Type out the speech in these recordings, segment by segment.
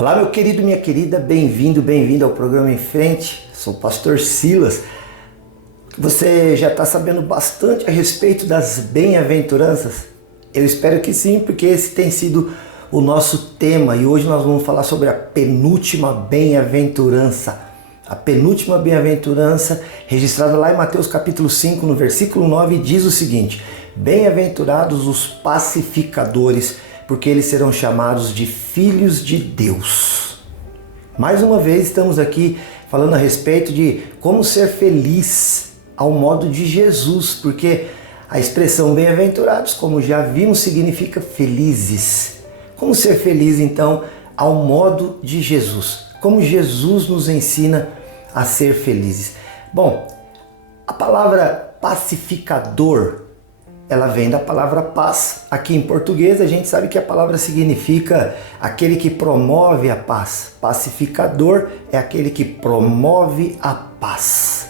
Olá, meu querido, minha querida, bem-vindo ao programa Em Frente. Sou o pastor Silas. Você já está sabendo bastante a respeito das bem-aventuranças? Eu espero que sim, porque esse tem sido o nosso tema e hoje nós vamos falar sobre a penúltima bem-aventurança. A penúltima bem-aventurança, registrada lá em Mateus capítulo 5, no versículo 9, diz o seguinte: bem-aventurados os pacificadores, porque eles serão chamados de filhos de Deus. Mais uma vez estamos aqui falando a respeito de como ser feliz ao modo de Jesus, porque a expressão bem-aventurados, como já vimos, significa felizes. Como ser feliz então ao modo de Jesus? Como Jesus nos ensina a ser felizes? Bom, a palavra pacificador, ela vem da palavra paz. Aqui em português a gente sabe que a palavra significa aquele que promove a paz. Pacificador é aquele que promove a paz.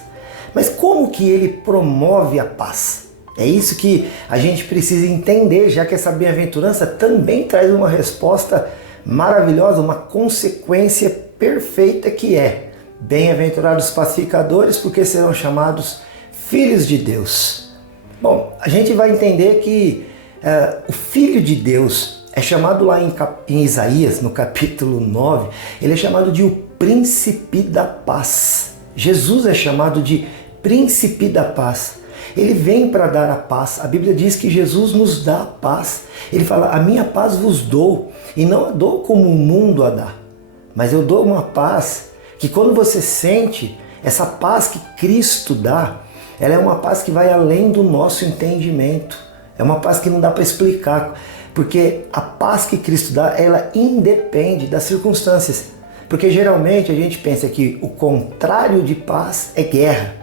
Mas como que ele promove a paz? É isso que a gente precisa entender, já que essa bem-aventurança também traz uma resposta maravilhosa, uma consequência perfeita, que é: bem-aventurados os pacificadores, porque serão chamados filhos de Deus. Bom, a gente vai entender que o Filho de Deus é chamado lá em Isaías, no capítulo 9, ele é chamado de o Príncipe da Paz. Jesus é chamado de Príncipe da Paz. Ele vem para dar a paz. A Bíblia diz que Jesus nos dá a paz. Ele fala: a minha paz vos dou, e não a dou como o mundo a dá, mas eu dou uma paz que, quando você sente essa paz que Cristo dá, ela é uma paz que vai além do nosso entendimento. É uma paz que não dá para explicar, porque a paz que Cristo dá, ela independe das circunstâncias. Porque geralmente a gente pensa que o contrário de paz é guerra,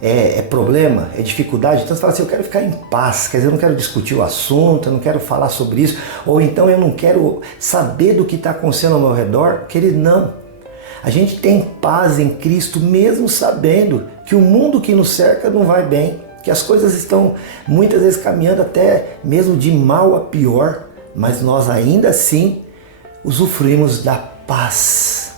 é problema, é dificuldade. Então você fala assim: eu quero ficar em paz, quer dizer, eu não quero discutir o assunto, eu não quero falar sobre isso, ou então eu não quero saber do que está acontecendo ao meu redor. Querido, não. A gente tem paz em Cristo mesmo sabendo que o mundo que nos cerca não vai bem, que as coisas estão muitas vezes caminhando até mesmo de mal a pior, mas nós ainda assim usufruímos da paz,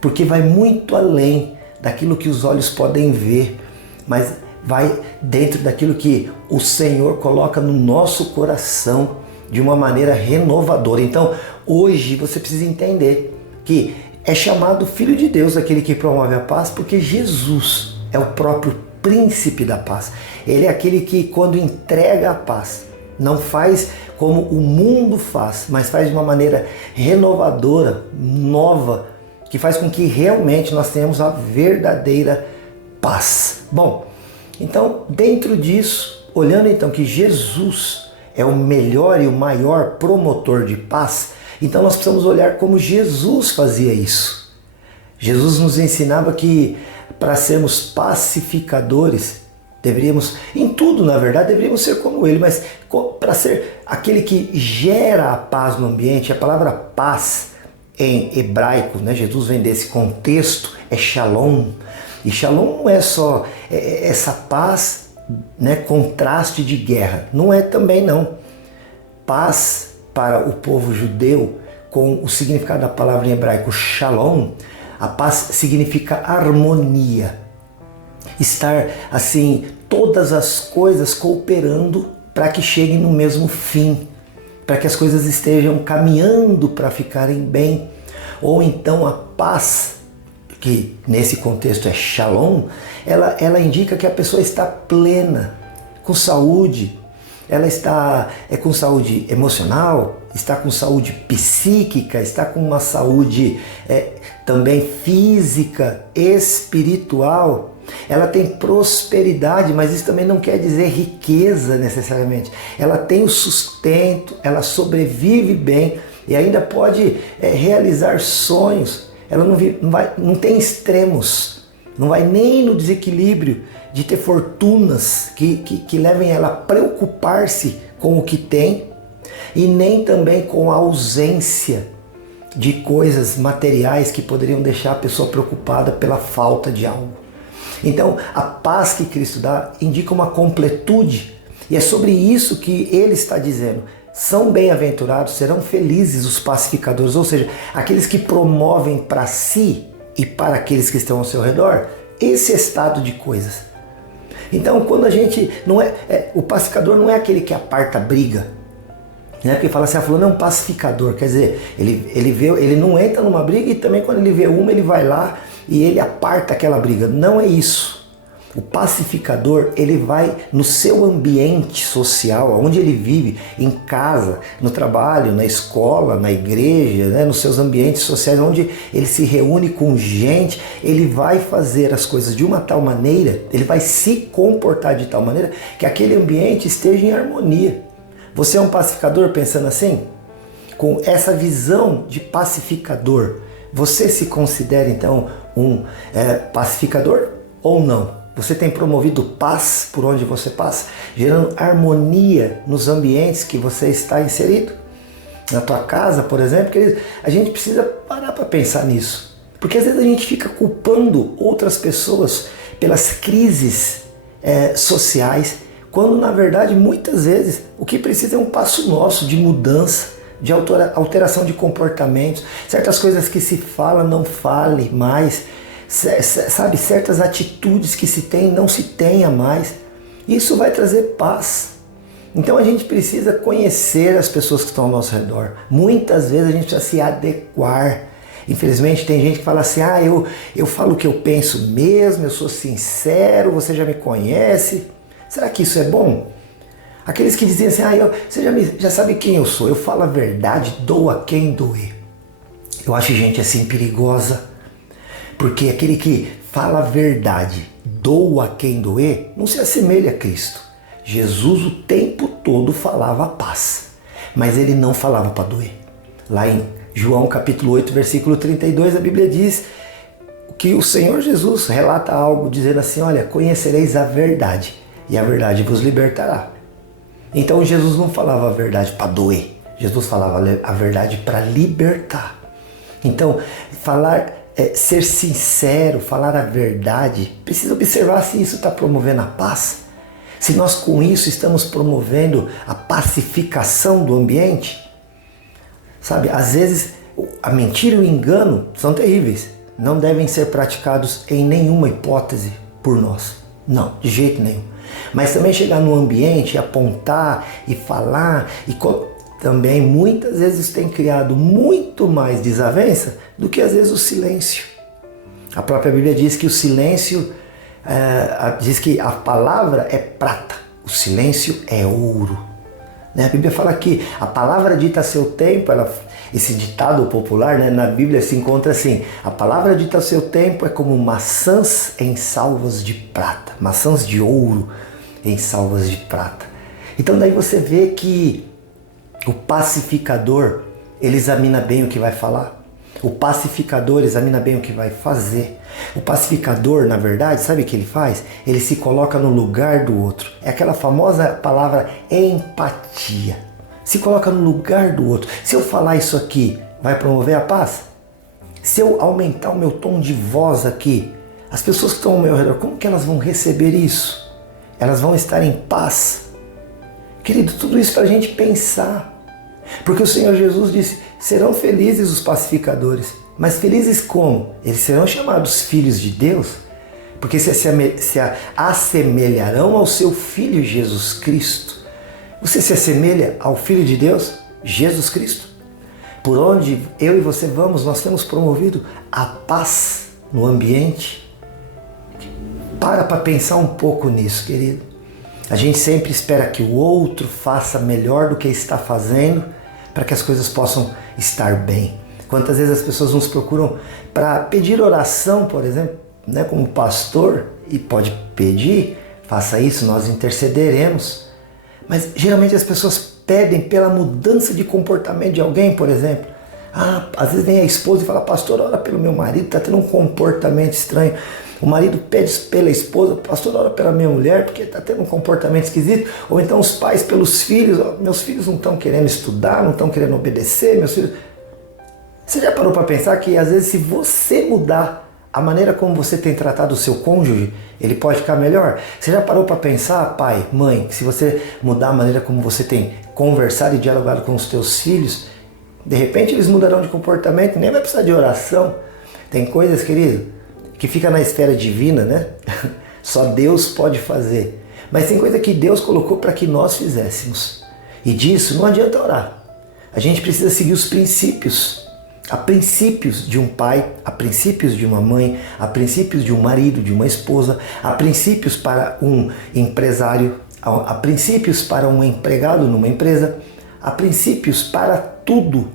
porque vai muito além daquilo que os olhos podem ver, mas vai dentro daquilo que o Senhor coloca no nosso coração de uma maneira renovadora. Então, hoje você precisa entender que é chamado Filho de Deus aquele que promove a paz, porque Jesus é o próprio Príncipe da Paz. Ele é aquele que, quando entrega a paz, não faz como o mundo faz, mas faz de uma maneira renovadora, nova, que faz com que realmente nós tenhamos a verdadeira paz. Bom, então, dentro disso, olhando então que Jesus é o melhor e o maior promotor de paz, então nós precisamos olhar como Jesus fazia isso. Jesus nos ensinava que para sermos pacificadores, deveríamos, em tudo na verdade, deveríamos ser como ele, mas para ser aquele que gera a paz no ambiente, a palavra paz em hebraico, né, Jesus vem desse contexto, é shalom. E shalom não é só essa paz, né, contraste de guerra, não é também não. Paz para o povo judeu, com o significado da palavra em hebraico shalom, a paz significa harmonia. Estar assim, todas as coisas cooperando para que cheguem no mesmo fim, para que as coisas estejam caminhando para ficarem bem. Ou então a paz, que nesse contexto é shalom, ela indica que a pessoa está plena, com saúde. Ela está com saúde emocional, está com saúde psíquica, está com uma saúde também física, espiritual. Ela tem prosperidade, mas isso também não quer dizer riqueza necessariamente. Ela tem o sustento, ela sobrevive bem e ainda pode realizar sonhos. Ela não tem extremos, não vai nem no desequilíbrio de ter fortunas que levem ela a preocupar-se com o que tem, e nem também com a ausência de coisas materiais que poderiam deixar a pessoa preocupada pela falta de algo. Então, a paz que Cristo dá indica uma completude, e é sobre isso que ele está dizendo: São bem-aventurados, serão felizes os pacificadores, ou seja, aqueles que promovem para si e para aqueles que estão ao seu redor esse estado de coisas. Então, quando a gente o pacificador não é aquele que aparta a briga, né? Porque fala assim, fulano é um pacificador, quer dizer, ele não entra numa briga e também quando ele vê uma, ele vai lá e ele aparta aquela briga. Não é isso. O pacificador, ele vai no seu ambiente social, onde ele vive, em casa, no trabalho, na escola, na igreja, né, nos seus ambientes sociais, onde ele se reúne com gente, ele vai fazer as coisas de uma tal maneira, ele vai se comportar de tal maneira que aquele ambiente esteja em harmonia. Você é um pacificador pensando assim? Com essa visão de pacificador, você se considera então um pacificador ou não? Você tem promovido paz por onde você passa, gerando harmonia nos ambientes que você está inserido? Na tua casa, por exemplo, querido, a gente precisa parar para pensar nisso. Porque às vezes a gente fica culpando outras pessoas pelas crises sociais, quando na verdade muitas vezes o que precisa é um passo nosso de mudança, de alteração de comportamentos, certas coisas que se fala, não fale mais, sabe, certas atitudes que se tem, não se tenha mais. Isso vai trazer paz. Então a gente precisa conhecer as pessoas que estão ao nosso redor. Muitas vezes a gente precisa se adequar. Infelizmente tem gente que fala assim, eu falo o que eu penso mesmo, eu sou sincero, você já me conhece. Será que isso é bom? Aqueles que dizem assim, você já sabe quem eu sou, eu falo a verdade, dou a quem doer. Eu acho gente assim perigosa. Porque aquele que fala a verdade, doa a quem doer, não se assemelha a Cristo. Jesus o tempo todo falava a paz, mas ele não falava para doer. Lá em João capítulo 8, versículo 32, a Bíblia diz que o Senhor Jesus relata algo dizendo assim, olha, conhecereis a verdade e a verdade vos libertará. Então Jesus não falava a verdade para doer, Jesus falava a verdade para libertar. Então, ser sincero, falar a verdade, precisa observar se isso está promovendo a paz, se nós com isso estamos promovendo a pacificação do ambiente. Sabe, às vezes a mentira e o engano são terríveis, não devem ser praticados em nenhuma hipótese por nós, não, de jeito nenhum. Mas também chegar no ambiente, apontar e falar também muitas vezes tem criado muito mais desavença do que às vezes o silêncio. A própria Bíblia diz que o silêncio, diz que a palavra é prata, o silêncio é ouro. Né? A Bíblia fala que a palavra dita a seu tempo, esse ditado popular, né, na Bíblia se encontra assim, a palavra dita a seu tempo é como maçãs em salvas de prata, maçãs de ouro em salvas de prata. Então daí você vê que o pacificador, ele examina bem o que vai falar. O pacificador examina bem o que vai fazer. O pacificador, na verdade, sabe o que ele faz? Ele se coloca no lugar do outro. É aquela famosa palavra empatia. Se coloca no lugar do outro. Se eu falar isso aqui, vai promover a paz? Se eu aumentar o meu tom de voz aqui, as pessoas que estão ao meu redor, como que elas vão receber isso? Elas vão estar em paz? Querido, tudo isso para a gente pensar. Porque o Senhor Jesus disse, serão felizes os pacificadores. Mas felizes como? Eles serão chamados filhos de Deus, porque se assemelharão ao seu Filho Jesus Cristo. Você se assemelha ao Filho de Deus, Jesus Cristo? Por onde eu e você vamos, nós temos promovido a paz no ambiente. Para pensar um pouco nisso, querido. A gente sempre espera que o outro faça melhor do que está fazendo para que as coisas possam estar bem. Quantas vezes as pessoas nos procuram para pedir oração, por exemplo, né, como pastor, e pode pedir, faça isso, nós intercederemos. Mas geralmente as pessoas pedem pela mudança de comportamento de alguém, por exemplo. Às vezes vem a esposa e fala, pastor, ora pelo meu marido, está tendo um comportamento estranho. O marido pede pela esposa, pastor, ora pela minha mulher, porque está tendo um comportamento esquisito. Ou então os pais pelos filhos, meus filhos não estão querendo estudar, não estão querendo obedecer, meus filhos... Você já parou para pensar que às vezes se você mudar a maneira como você tem tratado o seu cônjuge, ele pode ficar melhor? Você já parou para pensar, pai, mãe, que se você mudar a maneira como você tem conversado e dialogado com os teus filhos, de repente eles mudarão de comportamento, nem vai precisar de oração. Tem coisas, querido, que fica na esfera divina, né? Só Deus pode fazer. Mas tem coisa que Deus colocou para que nós fizéssemos. E disso não adianta orar. A gente precisa seguir os princípios. Há princípios de um pai, há princípios de uma mãe, há princípios de um marido, de uma esposa, há princípios para um empresário, há princípios para um empregado numa empresa, há princípios para tudo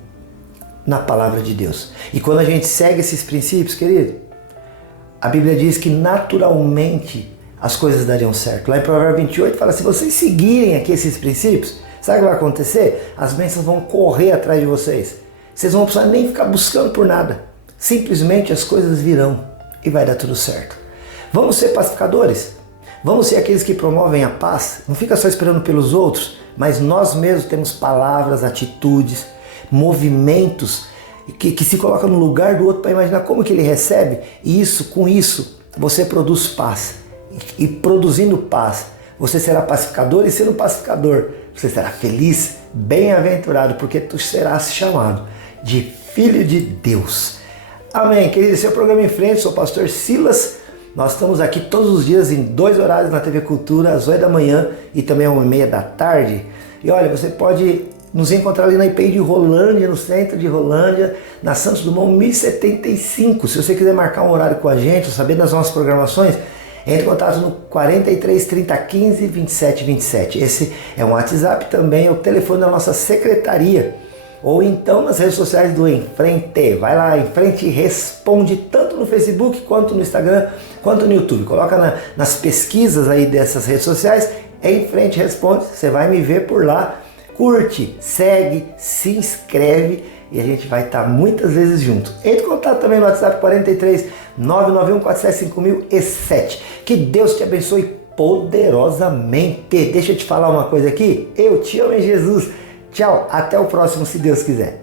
na palavra de Deus. E quando a gente segue esses princípios, querido, a Bíblia diz que naturalmente as coisas dariam certo. Lá em Provérbios 28 fala, se vocês seguirem aqui esses princípios, sabe o que vai acontecer? As bênçãos vão correr atrás de vocês. Vocês não vão precisar nem ficar buscando por nada. Simplesmente as coisas virão e vai dar tudo certo. Vamos ser pacificadores. Vamos ser aqueles que promovem a paz. Não fica só esperando pelos outros, mas nós mesmos temos palavras, atitudes, movimentos que se colocam no lugar do outro para imaginar como que ele recebe. E com isso, você produz paz. E produzindo paz, você será pacificador, e sendo pacificador, você será feliz, bem-aventurado, porque tu serás chamado de filho de Deus. Amém, querido. Esse é o programa Em Frente, sou o pastor Silas. Nós estamos aqui todos os dias em 2 horários na TV Cultura, às 8 da manhã e também às 1h30 da tarde. E olha, você pode nos encontrar ali na IPI de Rolândia, no centro de Rolândia, na Santos Dumont 1075. Se você quiser marcar um horário com a gente, saber das nossas programações, entre em contato no 43 30 15 27 27. Esse é um WhatsApp, também é o telefone da nossa secretaria. Ou então nas redes sociais do Em Frente. Vai lá, Em Frente, e responde tanto no Facebook, quanto no Instagram, quanto no YouTube. Coloca nas pesquisas aí dessas redes sociais, Em Frente Responde, você vai me ver por lá. Curte, segue, se inscreve e a gente vai estar muitas vezes junto. Entre em contato também no WhatsApp 43 991 475.007. Que Deus te abençoe poderosamente. Deixa eu te falar uma coisa aqui. Eu te amo em Jesus. Tchau, até o próximo, se Deus quiser.